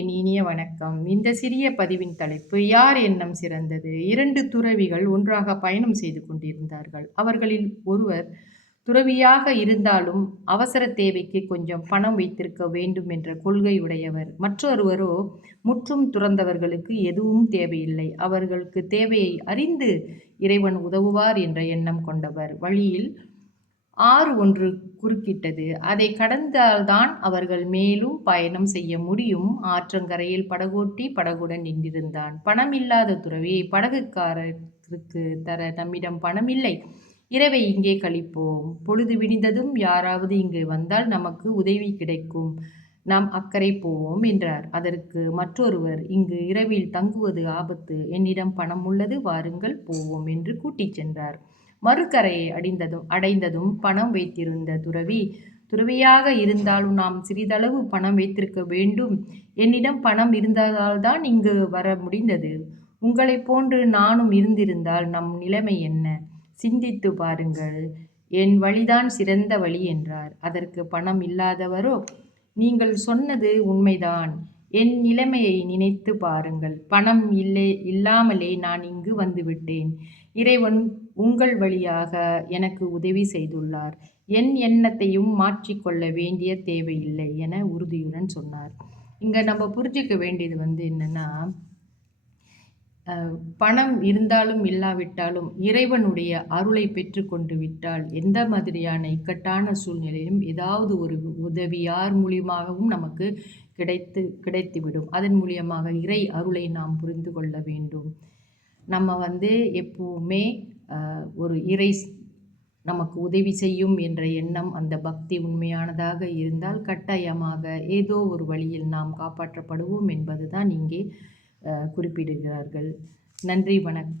என் இனிய வணக்கம். இந்த சிறிய பதிவின் தலைப்பு யார் எண்ணம் சிறந்தது? 2 துறவிகள் ஒன்றாக பயணம் செய்து கொண்டிருந்தார்கள். அவர்களில் ஒருவர் துறவியாக இருந்தாலும் அவசர தேவைக்கு கொஞ்சம் பணம் வைத்திருக்க வேண்டும் என்ற கொள்கை உடையவர். மற்றொருவரோ முற்றும் துறந்தவர்களுக்கு எதுவும் தேவையில்லை. அவர்களுக்கு தேவையை அறிந்து இறைவன் உதவுவார் என்ற எண்ணம் கொண்டவர். வழியில் ஆறு ஒன்று குறுக்கிட்டது. அதை கடந்தால்தான் அவர்கள் மேலும் பயணம் செய்ய முடியும். ஆற்றங்கரையில் படகோட்டி படகுடன் நின்றிருந்தான். பணம் இல்லாத துறவி, படகுக்காரருக்கு தர நம்மிடம் பணம் இல்லை. இரவை இங்கே கழிப்போம். பொழுது விடிந்ததும் யாராவது இங்கு வந்தால் நமக்கு உதவி கிடைக்கும். நாம் அக்கறை போவோம் என்றார். அதற்கு மற்றொருவர், இங்கு இரவில் தங்குவது ஆபத்து. என்னிடம் பணம் உள்ளது, வாருங்கள் போவோம் என்று கூட்டிச் சென்றார். மறுகரையை அடைந்ததும் பணம் வைத்திருந்த துறவியாக இருந்தாலும் நாம் சிறிதளவு பணம் வைத்திருக்க வேண்டும். என்னிடம் பணம் இருந்ததால்தான் இங்கு வர முடிந்தது. உங்களைப் போன்று நானும் இருந்திருந்தால் நம் நிலைமை என்ன? சிந்தித்து பாருங்கள். என் வழிதான் சிறந்த வழி என்றார். அதற்கு பணம் இல்லாதவரோ, நீங்கள் சொன்னது உண்மைதான். என் நிலைமையை நினைத்து பாருங்கள். பணம் இல்லாமலே நான் இங்கு வந்துவிட்டேன். இறைவன் உங்கள் வழியாக எனக்கு உதவி செய்துள்ளார். என் எண்ணத்தையும் மாற்றிக்கொள்ள வேண்டிய தேவையில்லை என உறுதியுடன் சொன்னார். இங்க நம்ம புரிஞ்சுக்க வேண்டியது என்னன்னா, பணம் இருந்தாலும் இல்லாவிட்டாலும் இறைவனுடைய அருளை பெற்று கொண்டு விட்டால் எந்த மாதிரியான இக்கட்டான சூழ்நிலையிலும் ஏதாவது ஒரு உதவி யார் மூலியமாகவும் நமக்கு கிடைத்துவிடும். அதன் மூலியமாக இறை அருளை நாம் புரிந்து கொள்ள வேண்டும். நம்ம எப்பவுமே ஒரு இறை நமக்கு உதவி செய்யும் என்ற எண்ணம், அந்த பக்தி உண்மையானதாக இருந்தால் கட்டாயமாக ஏதோ ஒரு வழியில் நாம் காப்பாற்றப்படுவோம் என்பதுதான் இங்கே குறிப்பிடுகிறார்கள். நன்றி, வணக்கம்.